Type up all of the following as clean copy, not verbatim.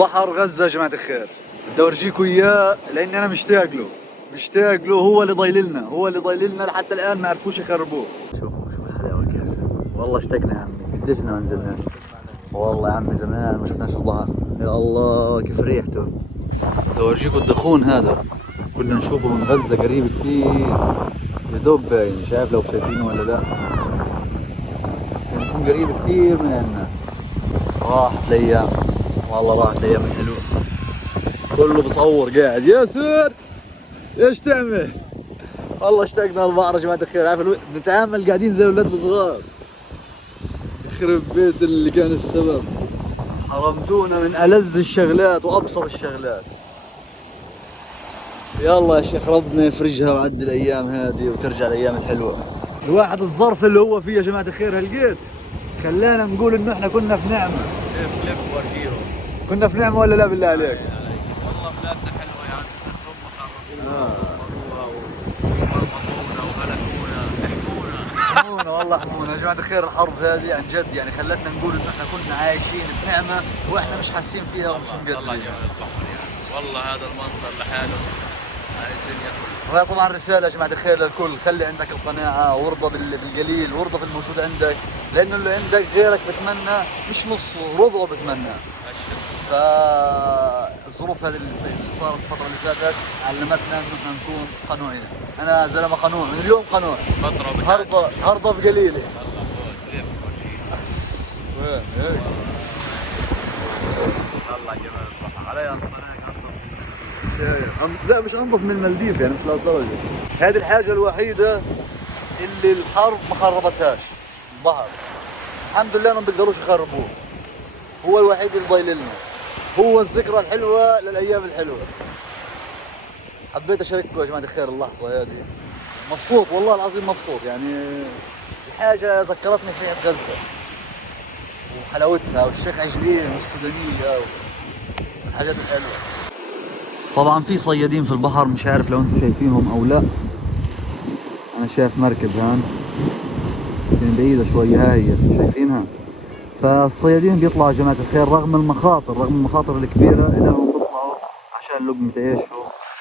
بحر غزة يا جماعة الخير، بدي اورجيكم اياه لاني انا مشتاق له، هو اللي ضايللنا لحتى الان ما عرفوش يخربوه. شوفوا الحلاوة كيف، والله اشتقنا يا عمي، قديش بدنا من زمان، والله يا عمي زمان ما شفناش البحر، يا الله كيف ريحته. بدي اورجيكم الدخون هذا، كنا نشوفه من غزة قريب كثير، يا دوب باين، مش عارف لو شايفينه ولا لا، كان يكون قريب كثير من عنا. راحت الايام، والله راحت الايام الحلوة. كله بصور قاعد، ياسر ايش تعمل؟ والله اشتقنا البحر يا جماعة الخير، عارف نتعامل قاعدين زي الاولاد الصغار. يخرب بيت اللي كان السبب، حرمتونا من ألذ الشغلات وأبسط الشغلات. يلا يا شيخ ربنا يفرجها ويعدي الأيام هذه وترجع الأيام الحلوة. الواحد الظرف اللي هو فيه يا جماعة الخير هلقيت خلانا نقول إنه إحنا كنا في نعمة. لف ورجيهم. كنا في نعمة ولا لا بالله عليك؟ والله بلادنا حلوة يا عم، بس هم خربوها ومرمطونا وهلكونا، احمونا. والله حمونا يا جماعة الخير. الحرب هذه عن جد يعني خلتنا نقول إنه إحنا كنا عايشين في نعمة وإحنا مش حاسين فيها ومش مقدرين. والله جمال البحر يعني، والله هذا المنظر لحاله هاي الدنيا كلها. وهي طبعا رسالة يا جماعة الخير للكل، خلي عندك القناعة وارضى بالقليل وارضى بالموجود عندك، لأنه اللي عندك غيرك بتمنى مش نصه ربعه بتمنى. فالظروف هذه اللي صارت الفترة اللي فاتت علمتنا انه احنا نكون قنوعين. انا زلمة قنوع من اليوم، قنوع هرضى بقليلي. وين هيك والله جمال البحر علي لا مش انظف من المالديف يعني، مش لهالدرجة. هذه الحاجة الوحيدة اللي الحرب ما خربتهاش، البحر. الحمد لله انهم بيقدروش يخربوه، هو الوحيد اللي ضايل لنا، هو الذكرى الحلوة للأيام الحلوة. حبيت أشارككم يا جماعة الخير اللحظة هذه، مبسوط والله العظيم مبسوط يعني. الحاجة ذكرتني في ريحة غزة وحلاوتها والشيخ عجلين والسودانية والحاجات الحلوة. طبعا في صيادين في البحر، مش عارف لو انتم شايفينهم أو لا. أنا شايف مركب هان من بعيدة شوية، هاي شايفينها. فالصيادين بيطلعوا يا جماعة الخير رغم المخاطر الكبيرة، إنهم بيطلعوا عشان لقمة عيشهم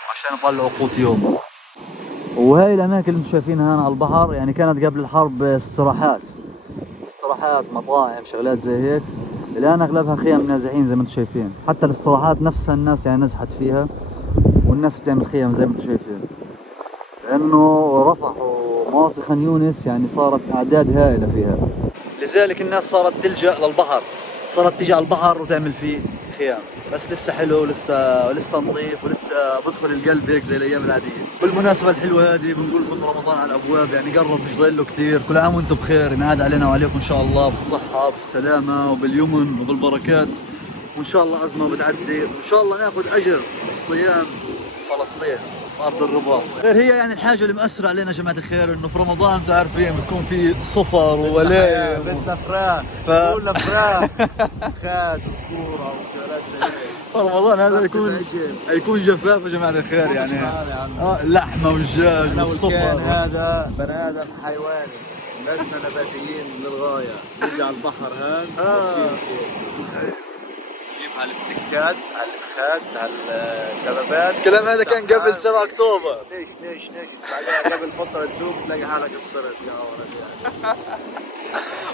وعشان يطلعوا قوت يومهم. وهاي الأماكن اللي انتم شايفينها هنا على البحر يعني كانت قبل الحرب استراحات، مطاعم، شغلات زي هيك. الآن أغلبها خيام نازحين زي ما انتم شايفين، حتى الاستراحات نفسها الناس يعني نزحت فيها، والناس بتعمل خيام زي ما انتم شايفين. لأنه رفح ومواصي خان يونس يعني صارت أعداد هائلة فيها، لذلك الناس صارت تلجأ للبحر، صارت تيجي على البحر وتعمل فيه خيام. بس لسه حلو، ولسه نظيف، ولسه بدخل القلب هيك زي الايام العاديه. بالمناسبه الحلوه هذه بنقول لكم رمضان على الابواب يعني قرب، مش ضايل له كثير. كل عام وانتم بخير، ينعاد علينا وعليكم ان شاء الله بالصحه وبالسلامه وباليمن وبالبركات، وان شاء الله ازمه بتعدي، وان شاء الله ناخذ اجر الصيام في فلسطين في ارض الرباط. هي يعني الحاجه اللي مأثره علينا يا جماعه الخير انه في رمضان انتم عارفين بتكون في صفر وولايم، بدنا فراخ، بدنا فراخ خات وصورة وشغلات زي هيك. رمضان هذا يكون جفاف يا جماعه الخير يعني. اللحمه والدجاج والصفر. هذا بني ادم حيواني، لسنا نباتيين للغايه. نيجي على البحر هان نجيب على الاستكات، على الفخاد، على الكبابات. الكلام هذا كان قبل 7 اكتوبر. نش بعدين قبل فتره تدوب تلاقي حالك افطرت يا ولد.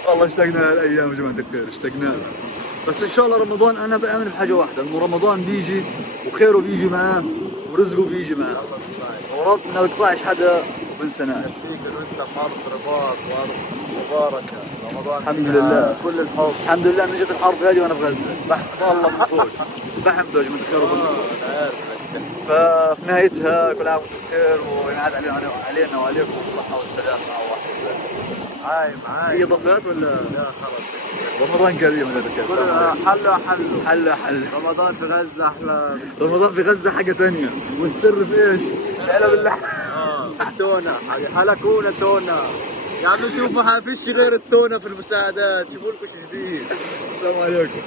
والله اشتقنا لهالايام يا جماعه الخير، اشتقنا لها. بس ان شاء الله رمضان انا بامن بحاجه واحده، انه رمضان بيجي وخيره بيجي معاه ورزقه بيجي معاه، وربنا ما بيقطعش حدا وبنسناش. نفسيك وانت في ارض رباط وارض مباركه، رمضان الحمد لله كل الحب. الحمد لله ان اجت الحرب هذه وانا في غزه، بحمد الله من فوق، بحمده يا جماعه الخير وبشكره. ففي نهايتها كل عام وانتم بخير، وينعاد علينا وعليكم الصحه والسلامه وحده الله. عايم في اضافات ولا لا؟ خلاص رمضان كريم هذا الكلام. حلو رمضان في غزة أحلى. رمضان في غزة حاجة ثانية، والسر في ايش؟ علب اللحم. التونة حلقونا تونة يا عم، شوفوا فيش غير التونة في المساعدات، شوفوا لكم شيء جديد. السلام عليكم.